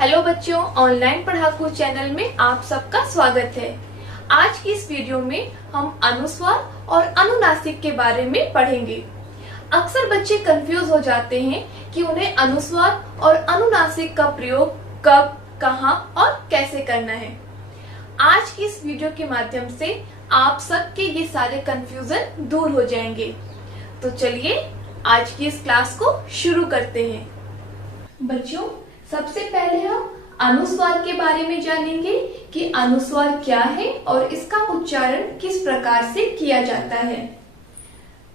Hello बच्चों, online पढ़ाकू channel में आप सबका स्वागत है। आज की इस वीडियो में हम अनुस्वार और अनुनासिक के बारे में पढ़ेंगे। अक्सर बच्चे कंफ्यूज हो जाते हैं कि उन्हें अनुस्वार और अनुनासिक का प्रयोग कब, कहां और कैसे करना है। आज की इस वीडियो के माध्यम से आप सबके ये सारे कंफ्यूजन दूर हो जाएंगे। तो चलिए आज की इस क्लास को शुरू करते हैं। बच्चों, सबसे पहले हम अनुस्वार के बारे में जानेंगे कि अनुस्वार क्या है और इसका उच्चारण किस प्रकार से किया जाता है।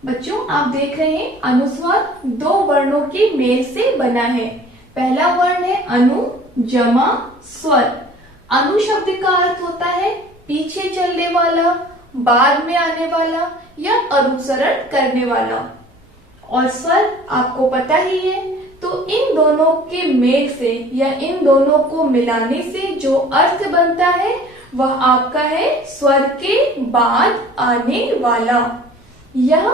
बच्चों, आप देख रहे हैं अनुस्वार दो वर्णों के मेल से बना है। पहला वर्ण है अनु, जमा स्वर। अनु शब्द का अर्थ होता है पीछे चलने वाला, बाद में आने वाला या अनुसरण करने वाला। और स्वर आपको पता ही है, तो इन दोनों के मेल से या इन दोनों को मिलाने से जो अर्थ बनता है वह आपका है स्वर के बाद आने वाला। यह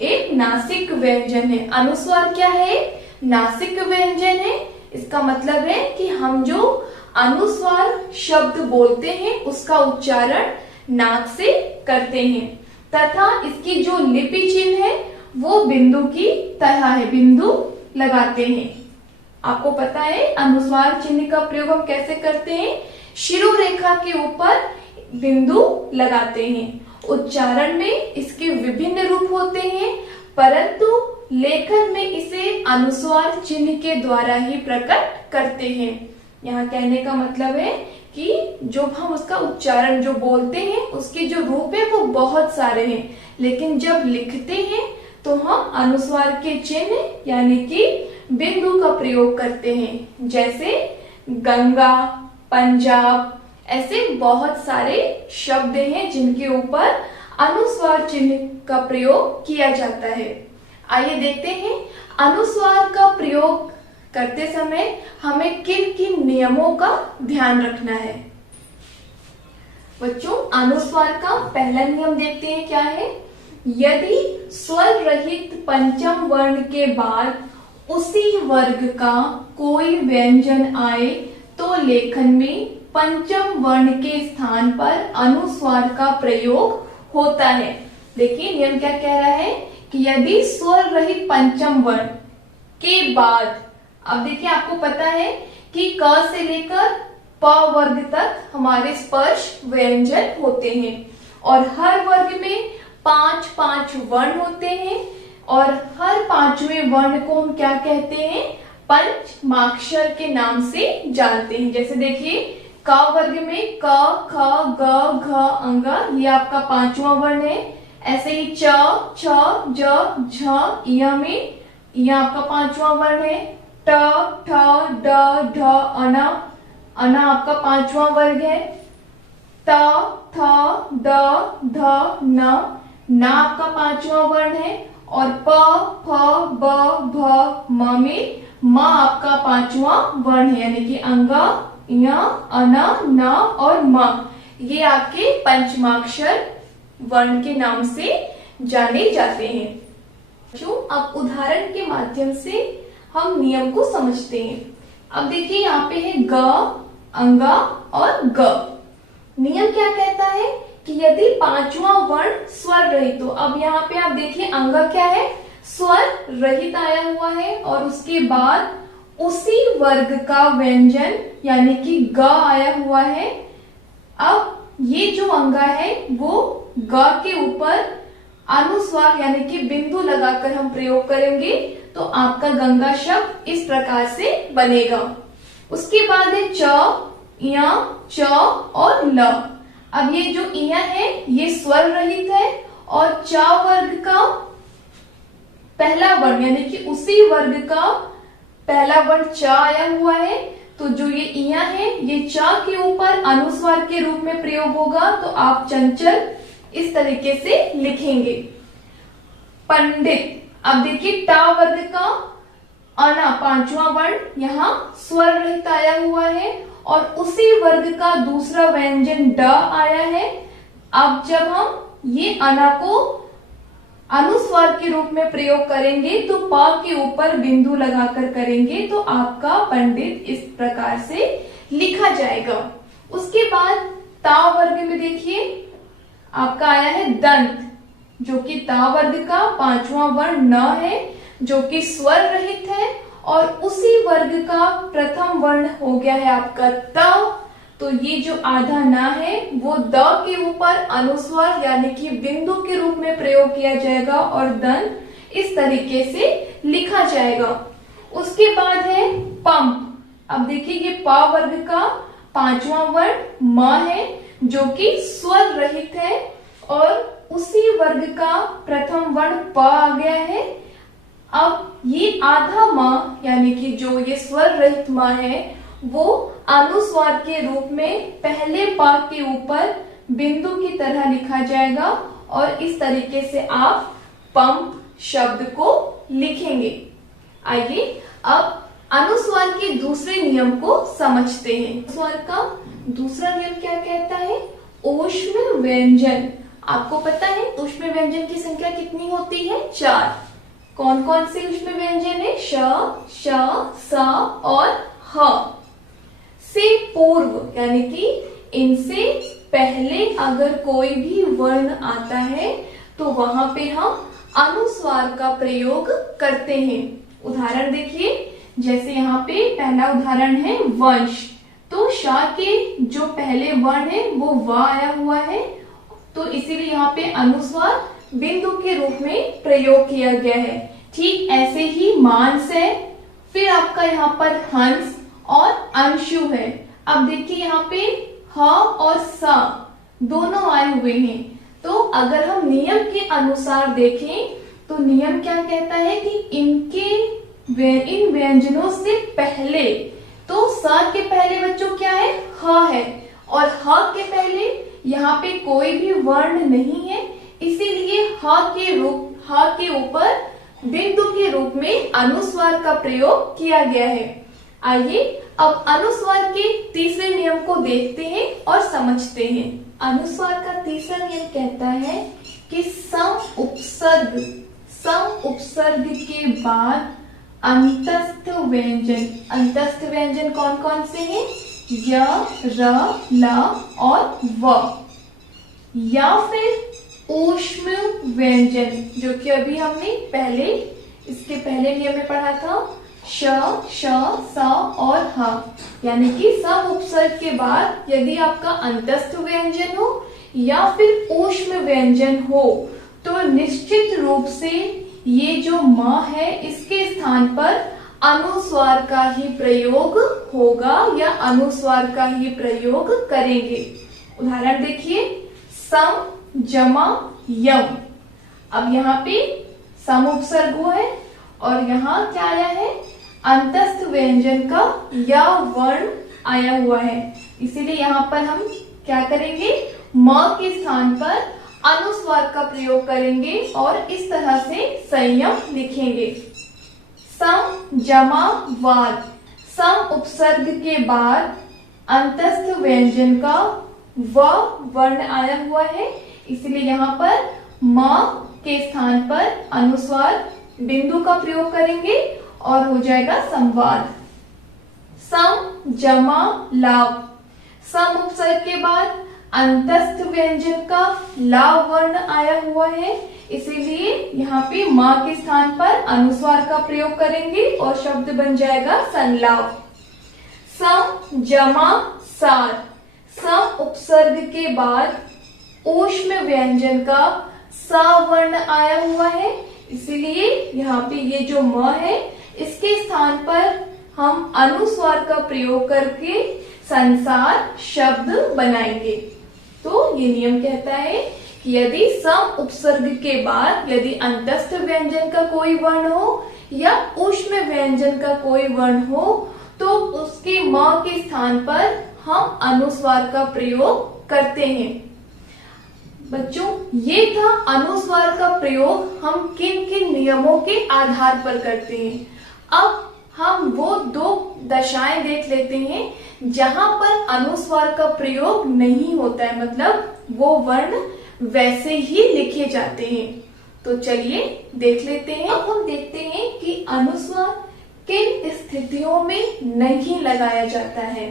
एक नासिक व्यंजन है। अनुस्वार क्या है? नासिक व्यंजन है। इसका मतलब है कि हम जो अनुस्वार शब्द बोलते हैं उसका उच्चारण नाक से करते हैं तथा इसकी जो लिपि चिन्ह है वो बिंदु की तरह है, बिंदु लगाते हैं। आपको पता है अनुस्वार चिन्ह का प्रयोग हम कैसे करते हैं? शिरो रेखा के ऊपर बिंदु लगाते हैं। उच्चारण में इसके विभिन्न रूप होते हैं, परंतु लेखन में इसे अनुस्वार चिन्ह के द्वारा ही प्रकट करते हैं। यहाँ कहने का मतलब है कि जो हम उसका उच्चारण जो बोलते हैं उसके जो रूप है वो बहुत सारे हैं, लेकिन जब लिखते हैं तो हम अनुस्वार के चिन्ह यानी कि बिंदु का प्रयोग करते हैं। जैसे गंगा, पंजाब, ऐसे बहुत सारे शब्द हैं जिनके ऊपर अनुस्वार चिन्ह का प्रयोग किया जाता है। आइए देखते हैं अनुस्वार का प्रयोग करते समय हमें किन किन नियमों का ध्यान रखना है। बच्चों, अनुस्वार का पहला नियम देखते हैं क्या है। यदि स्वर रहित पंचम वर्ण के बाद उसी वर्ग का कोई व्यंजन आए तो लेखन में पंचम वर्ण के स्थान पर अनुस्वार का प्रयोग होता है। देखिए नियम क्या कह रहा है कि यदि स्वर रहित पंचम वर्ण के बाद, अब देखिए आपको पता है कि क से लेकर प वर्ग तक हमारे स्पर्श व्यंजन होते हैं और हर वर्ग में 5 वर्ण होते हैं और हर पांचवें वर्ण को हम क्या कहते हैं? पंचमाक्षर के नाम से जानते हैं। जैसे देखिए क वर्ग में क, ख, ग, घ, अंग, ये आपका पांचवा वर्ण है। ऐसे ही च, छ, ज, झ, य में यह आपका पांचवा वर्ण है। ट, ठ, ड, ढ, अन आपका पांचवा वर्ग है। त, थ, द, ध, न आपका पांचवा वर्ण है और प, फ, ब, भ, म में म आपका पांचवा वर्ण है, यानी कि अंग, य, अन, न और म, ये आपके पंचमाक्षर वर्ण के नाम से जाने जाते हैं। जो अब उदाहरण के माध्यम से हम नियम को समझते हैं। अब देखिए यहाँ पे है ग, अंग और ग। नियम क्या कहता है कि यदि पांचवा वर्ण स्वर रहित हो, अब यहाँ पे आप देखिए अंग क्या है? स्वर रहित आया हुआ है और उसके बाद उसी वर्ग का व्यंजन यानी कि ग आया हुआ है। अब ये जो अंगा है वो ग के ऊपर अनुस्वार यानी कि बिंदु लगाकर हम प्रयोग करेंगे तो आपका गंगा शब्द इस प्रकार से बनेगा। उसके बाद है च, य, च और ल। अब ये जो इया है ये स्वर रहित है और च वर्ग का पहला वर्ण यानी कि उसी वर्ग का पहला वर्ण च आया हुआ है, तो जो ये इया है ये च के ऊपर अनुस्वार के रूप में प्रयोग होगा। तो आप चंचल इस तरीके से लिखेंगे। पंडित, अब देखिए टा वर्ग का अना पांचवा वर्ण यहाँ स्वर रहित आया हुआ है और उसी वर्ग का दूसरा व्यंजन ड आया है। अब जब हम ये अना को अनुस्वार के रूप में प्रयोग करेंगे तो प के ऊपर बिंदु लगाकर करेंगे तो आपका पंडित इस प्रकार से लिखा जाएगा। उसके बाद ता वर्ग में देखिए आपका आया है दंत, जो कि ता वर्ग का पांचवा वर्ण न है, जो कि स्वर रहित है, और उसी वर्ग का प्रथम वर्ण हो गया है आपका त। तो ये जो आधा ना है वो द के ऊपर अनुस्वार यानी कि बिंदु के रूप में प्रयोग किया जाएगा और दंत इस तरीके से लिखा जाएगा। उसके बाद है पंप। अब देखिए ये प वर्ग का पांचवा वर्ण म है, जो कि स्वर रहित है, और उसी वर्ग का प्रथम वर्ण प आ गया है। अब ये आधा म यानी कि जो ये स्वर रहित म है वो अनुस्वार के रूप में पहले प के ऊपर बिंदु की तरह लिखा जाएगा और इस तरीके से आप पंप शब्द को लिखेंगे। आइए अब अनुस्वार के दूसरे नियम को समझते हैं। अनुस्वार का दूसरा नियम क्या कहता है? ऊष्म व्यंजन। आपको पता है ऊष्म व्यंजन की संख्या कितनी होती है? 4। कौन कौन से ऊष्म व्यंजन है? श, श, स और ह। से पूर्व यानी कि इनसे पहले अगर कोई भी वर्ण आता है तो वहां पे हम अनुस्वार का प्रयोग करते हैं। उदाहरण देखिए, जैसे यहाँ पे पहला उदाहरण है वंश, तो श के जो पहले वर्ण है वो व आया हुआ है, तो इसीलिए यहाँ पे अनुस्वार बिंदु के रूप में प्रयोग किया गया है। ठीक ऐसे ही मांस है, फिर आपका यहाँ पर हंस और अंशु है। अब देखिए यहाँ पे ह और स दोनों आए हुए हैं, तो अगर हम नियम के अनुसार देखें तो नियम क्या कहता है कि इन व्यंजनों से पहले, तो स के पहले बच्चों क्या है? ह है, और ह के पहले यहाँ पे कोई भी वर्ण नहीं है, इसीलिए ह के ऊपर बिंदु के रूप में अनुस्वार का प्रयोग किया गया है। आइए अब अनुस्वार के तीसरे नियम को देखते हैं और समझते हैं। अनुस्वार का तीसरा नियम कहता है कि सम उपसर्ग के बाद अंतस्थ व्यंजन कौन कौन से हैं? य, र, ल और व, या फिर ऊष्म व्यंजन, जो कि अभी हमने इसके पहले नियम में पढ़ा था, श, श, स और ह, यानी कि सम उपसर्ग के बाद यदि आपका अंतस्थ व्यंजन हो या फिर ऊष्म व्यंजन हो तो निश्चित रूप से ये जो म है इसके स्थान पर अनुस्वार का ही प्रयोग होगा या अनुस्वार का ही प्रयोग करेंगे। उदाहरण देखिए, सम, जमा, यम। अब यहाँ पे सम उपसर्ग हुआ है और यहाँ क्या आया है? अंतस्थ व्यंजन का या वर्ण आया हुआ है, इसीलिए यहाँ पर हम क्या करेंगे? म के स्थान पर अनुस्वार का प्रयोग करेंगे और इस तरह से संयम लिखेंगे। सम, जमा, वाद। सम उपसर्ग के बाद अंतस्थ व्यंजन का व वर्ण आया हुआ है, इसलिए यहाँ पर म के स्थान पर अनुस्वार बिंदु का प्रयोग करेंगे और हो जाएगा संवाद। सम, जमा, लाभ। सम उपसर्ग के बाद अंतस्थ व्यंजन का लाभ वर्ण आया हुआ है, इसीलिए यहाँ पे माँ के स्थान पर अनुस्वार का प्रयोग करेंगे और शब्द बन जाएगा संलाप। सम, जमा, सार। सम उपसर्ग के बाद ऊष्म व्यंजन का सा वर्ण आया हुआ है, इसीलिए यहाँ पे ये जो म है इसके स्थान पर हम अनुस्वार का प्रयोग करके संसार शब्द बनाएंगे। तो ये नियम कहता है कि यदि सम उपसर्ग के बाद यदि अंतस्थ व्यंजन का कोई वर्ण हो या ऊष्म व्यंजन का कोई वर्ण हो तो उसके म के स्थान पर हम अनुस्वार का प्रयोग करते हैं। बच्चों, ये था अनुस्वार का प्रयोग हम किन किन नियमों के आधार पर करते हैं। अब हम वो दो दशाएं देख लेते हैं जहां पर अनुस्वार का प्रयोग नहीं होता है, मतलब वो वर्ण वैसे ही लिखे जाते हैं। तो चलिए देख लेते हैं। अब हम देखते हैं कि अनुस्वार किन स्थितियों में नहीं लगाया जाता है।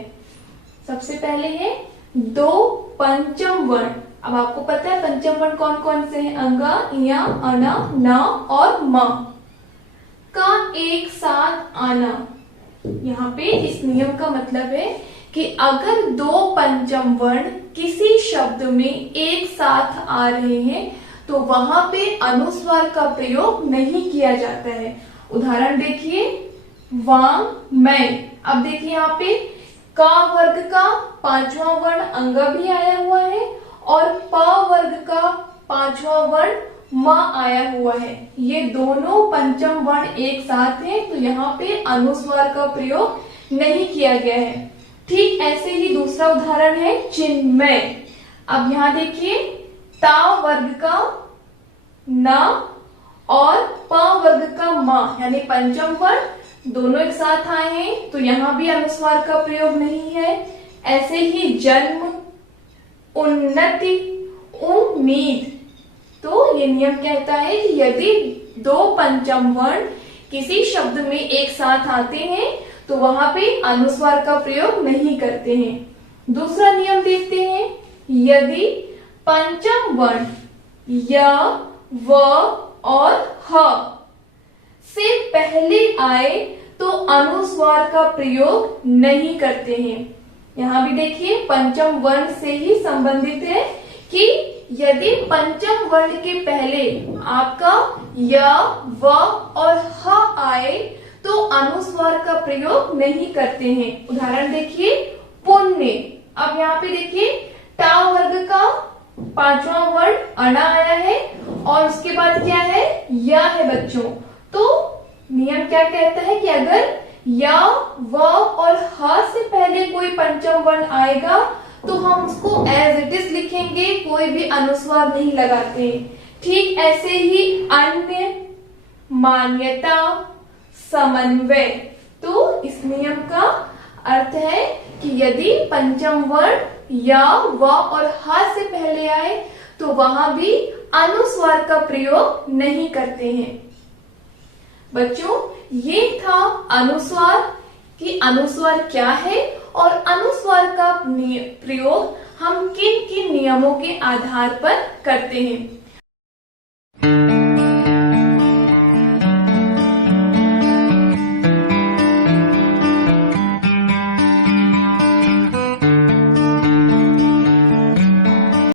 सबसे पहले है दो पंचम वर्ण। अब आपको पता है पंचम वर्ण कौन कौन से हैं? अंगा, इया, अना, न और म का एक साथ आना। यहाँ पे इस नियम का मतलब है कि अगर दो पंचम वर्ण किसी शब्द में एक साथ आ रहे हैं तो वहां पे अनुस्वार का प्रयोग नहीं किया जाता है। उदाहरण देखिए, वांग, मैं। अब देखिए यहाँ पे का वर्ग का पांचवा वर्ण अंगा भी आया हुआ है और प वर्ग का पांचवा वर्ण म आया हुआ है। ये दोनों पंचम वर्ण एक साथ हैं, तो यहाँ पे अनुस्वार का प्रयोग नहीं किया गया है। ठीक ऐसे ही दूसरा उदाहरण है चिन्मय। अब यहाँ देखिए, ता वर्ग का न और प वर्ग का म यानी पंचम वर्ण दोनों एक साथ आए हैं, तो यहाँ भी अनुस्वार का प्रयोग नहीं है। ऐसे ही जन्म, उन्नति, उम्मीद। तो ये नियम कहता है कि यदि दो पंचम वर्ण किसी शब्द में एक साथ आते हैं तो वहां पे अनुस्वार का प्रयोग नहीं करते हैं। दूसरा नियम देखते हैं, यदि पंचम वर्ण य, व और ह से पहले आए तो अनुस्वार का प्रयोग नहीं करते हैं। यहाँ भी देखिए पंचम वर्ण से ही संबंधित है कि यदि पंचम वर्ण के पहले आपका य, व और ह आए तो अनुस्वार का प्रयोग नहीं करते हैं। उदाहरण देखिए, पुण्य। अब यहाँ पे देखिए, टा वर्ग का पांचवा वर्ण अना आया है और उसके बाद क्या है? या है बच्चों। तो नियम क्या कहता है कि अगर या, व और ह से पहले कोई पंचम वर्ण आएगा तो हम उसको एज इट इज लिखेंगे, कोई भी अनुस्वार नहीं लगाते। ठीक ऐसे ही अन्य, मान्यता, समन्वय। तो इस नियम का अर्थ है कि यदि पंचम वर्ण या, व और ह से पहले आए तो वहां भी अनुस्वार का प्रयोग नहीं करते हैं। बच्चों, ये था अनुस्वार कि अनुस्वार क्या है और अनुस्वार का प्रयोग हम किन किन नियमों के आधार पर करते हैं।